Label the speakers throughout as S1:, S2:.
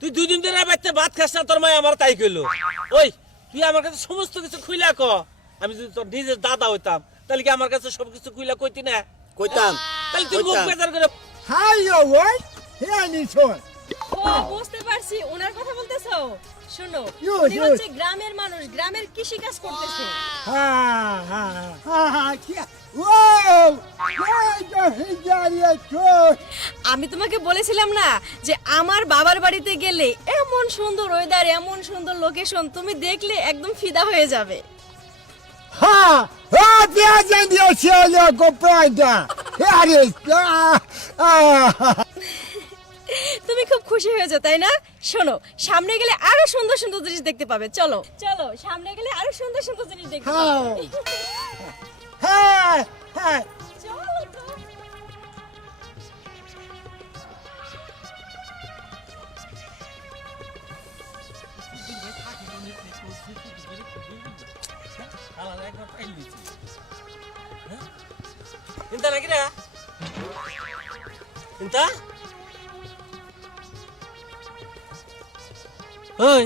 S1: তুই 2 দিন ধরে বাইতে ভাত খাস না, তোর মা আমার তাই কইলো। ওই তুই আমার কাছে সমস্ত কিছু খুইলা ক। আমি যদি তোর নিজের দাদা হইতাম তাহলে কি আমার কাছে সবকিছু খুইলা কইতি না?
S2: কইতাম।
S1: তাহলে তুই মুখ বেজার করে
S3: Hi, your wife? Here, Nishon.
S4: ও বুঝতে পারছি ওনার কথা বলতেছো। শোনো,
S3: ইয়ো,
S4: উনি
S3: ইয়ো।
S4: হচ্ছে গ্রামের মানুষ, গ্রামের কৃষি কাজ করতেছে।
S3: Ha, ha, ha, ha. Whoa! Why don't he get it good?
S4: আমি তোমাকে বলেছিলাম না যে আমার বাবার বাড়িতে গেলে এমন সুন্দর ওয়েদার, এমন সুন্দর লোকেশন, তুমি দেখলে একদম ফিদা হয়ে যাবে।
S3: Ha! Ah, there's in the Australia, go brother. Here it is.
S4: তুমি খুব খুশি হয়েছো তাই না? শোনো, সামনে গেলে আরো সুন্দর সুন্দর জিনিস দেখতে পাবে। চলো চলো, সামনে গেলে আরো সুন্দর সুন্দর জিনিস দেখতে পাবে।
S3: Hey, hey.
S4: চলো তো।
S1: ఇంత నగిరా ఇంత ওই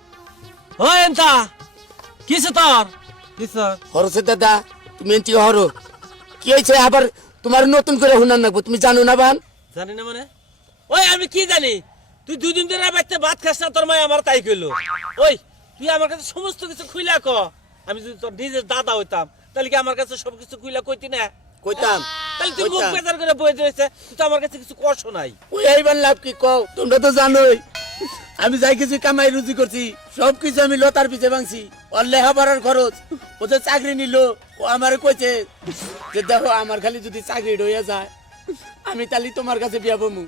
S1: ওই ఎంత কিসে তোর কিসর
S2: হরসে দাদা তুমি এনটি হরো কি হয়েছে আবার তোমার নতুন করে হুনার নাকবো তুমি জানো না বান
S1: জানি না মানে ওই আমি কি জানি তুই 2 দিন ধরে বাইতে ভাত খাস না তোর মা আমার তাই কইলো ওই তুই আমার কাছে সমস্ত কিছু খুইলা ক আমি যদি তোর নিজের দাদা হইতাম তাহলে কি আমার কাছে সবকিছু খুইলা কইতি না
S2: কইতাম
S1: তাহলে তুই মুখ বেজার করে বই দিয়েছে তুই তো আমার কাছে কিছু করছো নাই
S2: ওই আইবার লাভ কি কও তোমরা তো জানোই আমি যাই কিছু কামাই রুজি করছি সবকিছু আমি লতার পিছে ভাঙছি ওর লেখাপড়ার খরচ ও যে চাকরি নিল ও আমারে কইছে যে দেখো আমার খালি যদি চাকরি হইয়া যায় আমি তাহলে তোমার কাছে বিয়া বমু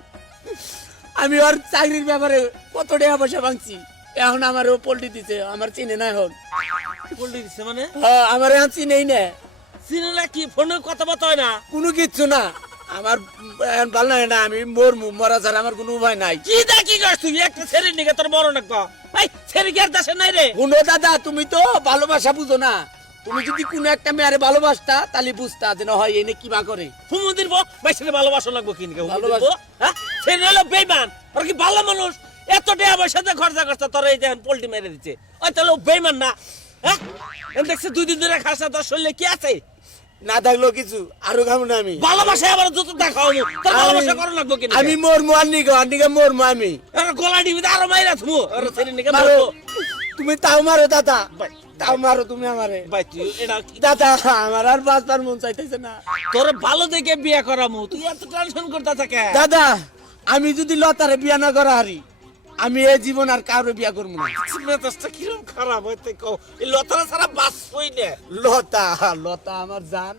S2: আমি ওর চাকরির ব্যাপারে কত টাকা পয়সা ভাঙছি এখন আমার ও পল্টি দিছে আমার চিনে না এখন
S1: বললি দিছে মানে
S2: হ্যাঁ আমার এখন চিনেই না
S1: চিনে না কি ফোনে কথা বলতে হয় না
S2: কোনো কিচ্ছু না আমার এখন ভালো লাগে না আমি মরমু মরা ছাড়া আমার কোনো উপায় নাই
S1: কি দা কি করছ তুই একটা ছেড়ে নিকে তোর মরণ একবার ভাই ছেড়ে কি আর দেশে নাই রে
S2: শুনো দাদা তুমি তো ভালোবাসা বুঝো না তুমি যদি কোনো একটা মেয়ারে ভালোবাসতা তাহলে বুঝতা যে না হয় এনে কিবা করে
S1: হুমু দিব বাইসে ভালোবাসা লাগবো কিনকে হুমু দিব
S2: ভালোবাসা।
S1: হ্যাঁ ছেড়ে হলো বেঈমান আর কি ভালো মানুষ এত টাকা পয়সা দিয়ে খরচা করছে তোর এই দেখেন পোল্টি মেরে দিচ্ছে ওই তাহলে ও বেঈমান না হ্যাঁ এম দেখছে 2 দিন ধরে খাস না তোর শরীরে কি আছে
S2: না থাকলো কিছু আরো খাবো না আমি
S1: ভালোবাসা আবার যত দেখাও তোর ভালোবাসা করো লাগবো কিনা
S2: আমি মরমু আন্নিকে মরমু আমি
S1: আর গলা দিবি আরো মাইরা থুমু আর ছেড়ে নিকে
S2: মারো
S1: মারবো
S2: তুমি তাও মারো দাদা
S1: ভাই
S2: তাও মারো তুমি আমারে
S1: ভাই তুই এটা কি-
S2: দাদা আমার আর বাঁচবার মন চাইতেছে না
S1: তোর ভালো দেখে বিয়ে করামু তুই এত টেনশন করতে থাকে
S2: দাদা আমি যদি লতারে বিয়া না করা হারি আমি এই জীবন আর কারো বিয়া করবো না
S1: মেজাজটা কিরম খারাপ হইতে কও এই লতারা ছাড়া বাঁচবই না
S2: লতা লতা আমার জান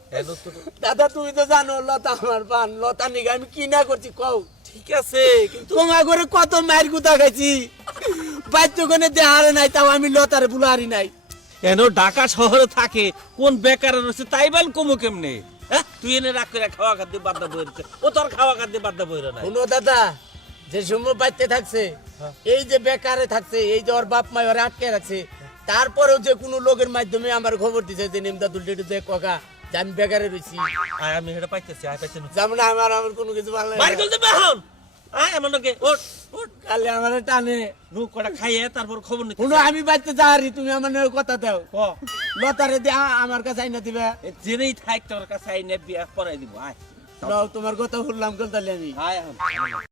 S2: দাদা তুমি তো জানো লতা আমার পান লতা নিগে আমি কি না করছি কও
S1: ঠিক আছে কিন্তু
S2: তোমা করে কত মায়ের গুতা খাইছি বাচ্চা দেহারে নাই তাও আমি লতারে বুলাহারি নাই
S1: কেন ঢাকা শহরে থাকে কোন বেকার রয়েছে তাই বল কমু কেমনে হ্যাঁ তুই এনে রাখ করে খাওয়া খাদ্য বাদ বইরছে ও তোর খাওয়া খাদ্য বাদ বইর না
S2: শুনো দাদা যে সময় বাচ্চা থাকছে এই যে বেকারে থাকছে এই যে ওর বাপ মাই ওরে আটকে রাখছে তারপরেও যে কোনো লোকের মাধ্যমে আমার খবর দিছে যে নিমদা দুলটি দেখ কাকা যে আমি বেকারে রয়েছি
S1: আয় আমি এটা পাইতেছি আয় পাইতেছি
S2: যেমন আমার কোনো কিছু ভালো
S1: বাইর
S2: লাগে
S1: করতে বেহন আয় এমন কে ওঠ ওঠ
S2: কালে আমার টানে
S1: নু কটা খাইয়ে তারপর খবর নিতে
S2: শুনো আমি বাচ্চা যাহারি তুমি আমার নামে কথা দাও
S1: ক
S2: লতারে দে আমার কাছে আইনা দিবে
S1: জেনেই থাক তোর কাছে আইনে বিয়া পড়াই দিব আয়
S2: নাও, তোমার কথা শুনলাম কল তাহলে আমি
S1: আয় এখন